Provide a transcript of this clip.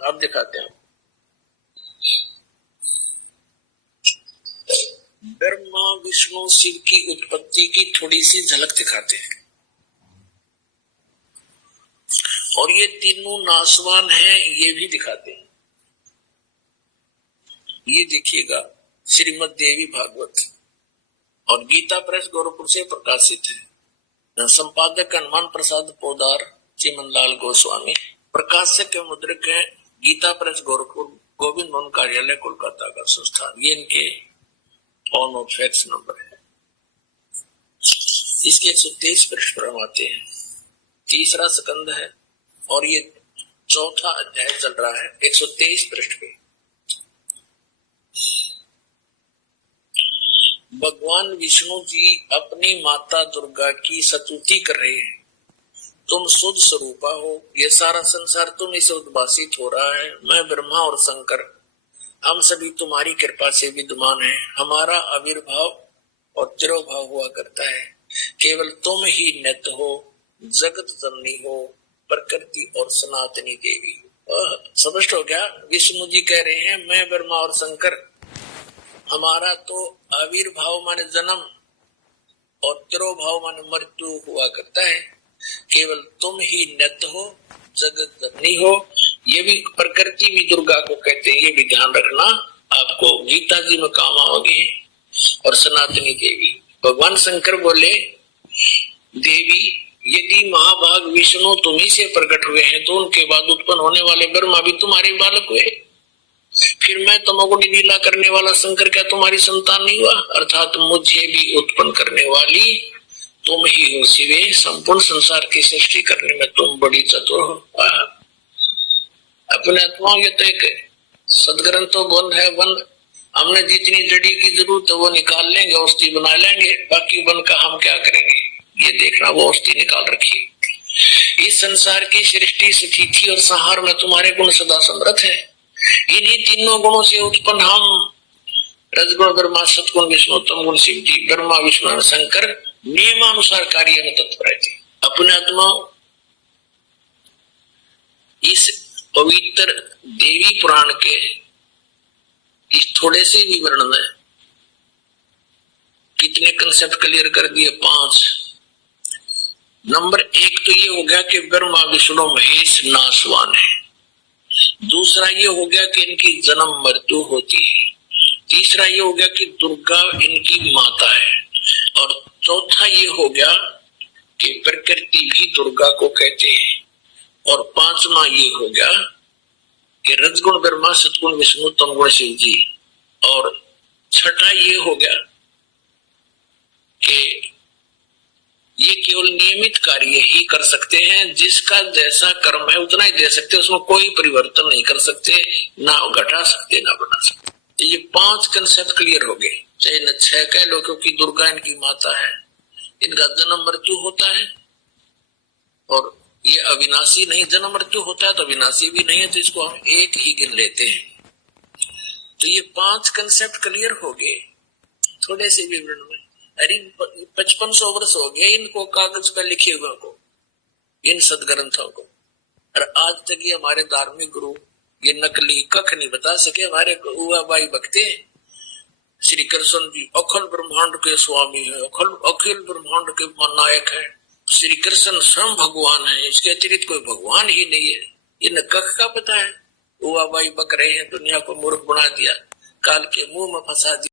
अब दिखाते हैं। ब्रह्मा विष्णु शिव की उत्पत्ति की थोड़ी सी झलक दिखाते हैं। और ये तीनों नासवान हैं, ये भी दिखाते हैं। ये देखिएगा, श्रीमद् देवी भागवत और गीता प्रेस गोरखपुर से प्रकाशित है। संपादक हनुमान प्रसाद पोदार, चिमनलाल गोस्वामी। प्रकाशक के मुद्रक है गीता प्रेस गोरखपुर, गोविंद मोहन कार्यालय, कोलकाता का संस्थान। ये इनके ऑन ऑफ फैक्स नंबर है। इसके 123 पृष्ठ पर हम आते हैं। तीसरा स्कंद है और ये चौथा अध्याय चल रहा है 123 पृष्ठ पे। भगवान विष्णु जी अपनी माता दुर्गा की स्तुति कर रहे हैं। तुम शुद्ध स्वरूपा हो, ये सारा संसार तुम्हीं से उद्भासित हो रहा है। मैं ब्रह्मा और शंकर, हम सभी तुम्हारी कृपा से विद्यमान हैं। हमारा आविर्भाव और तिरोभाव हुआ करता है। केवल तुम ही नित्य हो, जगत जननी हो, प्रकृति और सनातनी देवी हो। स्पष्ट हो गया। विष्णु जी कह रहे हैं मैं ब्रह्मा और शंकर, हमारा तो आविर्भाव माने जन्म और तिरोभाव माने मृत्यु हुआ करता है। केवल तुम ही नित्य हो, जगत जननी हो। ये भी प्रकृति भी दुर्गा को कहते हैं, ये भी ध्यान रखना, आपको गीता जी में काम आओगे। और सनातनी देवी, भगवान शंकर बोले देवी यदि महाभाग विष्णु तुम्ही से प्रकट हुए हैं तो उनके बाद उत्पन्न होने वाले ब्रह्मा भी तुम्हारे बालक हुए। फिर मैं तमोगुणी लीला करने वाला शंकर क्या तुम्हारी संतान नहीं हुआ? अर्थात मुझे भी उत्पन्न करने वाली तुम ही हो शिवे। संपूर्ण संसार की सृष्टि करने में तुम बड़ी चतुर हो। अपने आत्माओं के तो एक सदग्रंथों बंद है, बंद। हमने जितनी जड़ी की जरूरत है वो निकाल लेंगे, औषधि बना लेंगे, बाकी बन का हम क्या करेंगे ये देखना। वो औषधि निकाल रखी। इस संसार की सृष्टि स्थिति और संहार में तुम्हारे गुण सदा समर्थ है। इन्हीं तीनों गुणों से उत्पन्न हम रजगुण ब्रह्मा, सतगुण विष्णु, तमगुण शिव जी, ब्रह्मा विष्णु और शंकर नियमानुसार कार्य में तत्पर थे। अपने आत्मा इस पवित्र देवी पुराण के इस थोड़े से विवरण में कितने कंसेप्ट क्लियर कर दिए? 5। नंबर 1 तो ये हो गया कि ब्रह्मा विष्णु महेश नासवान है। दूसरा ये हो गया कि इनकी जन्म मृत्यु होती है। तीसरा ये हो गया कि दुर्गा इनकी माता है। और चौथा ये हो गया कि प्रकृति भी दुर्गा को कहते हैं। और 5वां ये हो गया कि रजगुण ब्रह्मा, सतगुण विष्णु, तमगुण शिव जी। और छठा ये हो गया कि ये केवल नियमित कार्य ही कर सकते हैं। जिसका जैसा कर्म है उतना ही दे सकते, उसमें कोई परिवर्तन नहीं कर सकते, ना घटा सकते ना बढ़ा सकते। तो ये 5 कंसेप्ट क्लियर हो गए। चाहे न 6 कह लो, क्योंकि दुर्गा इनकी माता है, इनका जन्म मृत्यु होता है। और ये अविनाशी नहीं, जन्म मृत्यु होता है तो अविनाशी भी नहीं है, तो इसको हम एक ही गिन लेते हैं। तो ये 5 कंसेप्ट क्लियर हो गए थोड़े से विवरण में। अरे 5500 वर्ष हो गए इनको कागज पर लिखे हुए को, इन सदग्रंथों को। और आज तक ये हमारे धार्मिक गुरु ये नकली कख नहीं बता सके। हमारे हुआ भाई भक्ति श्री कृष्ण जी अखिल ब्रह्मांड के स्वामी है, अखिल ब्रह्मांड के नायक है। श्री कृष्ण स्वयं भगवान है, इसके अतिरिक्त कोई भगवान ही नहीं है। इन कख का पता है। हुआ भाई बक रहे हैं, दुनिया को मूर्ख बना दिया, काल के मुंह में फंसा दिया।